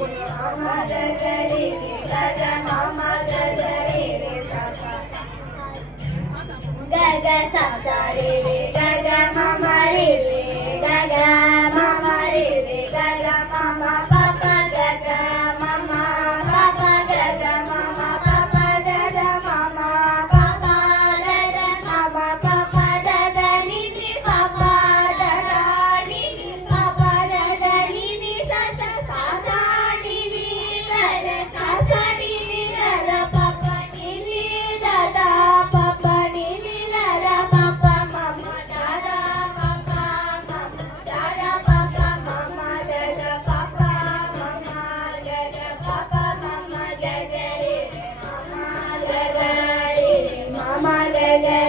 mama ga ga re re ga ga mama ga ga re re sa sa ga ga sa sa re re ga ga mama re re ga ga mama re re ga ga mama papa ga ga mama papa ga ga mama papa ga ga mama papa ga ga mama papa ga ga ni ni papa ga ga ni ni papa ga ga ni ni sa sa sa sa ni ni ga ga sa sa ni ni ga ga papa ni ni da da papa ni ni da da papa mama da da papa mama da da papa mama da da papa mama da da papa mama ga ga re re mama ga ga re re mama ga ga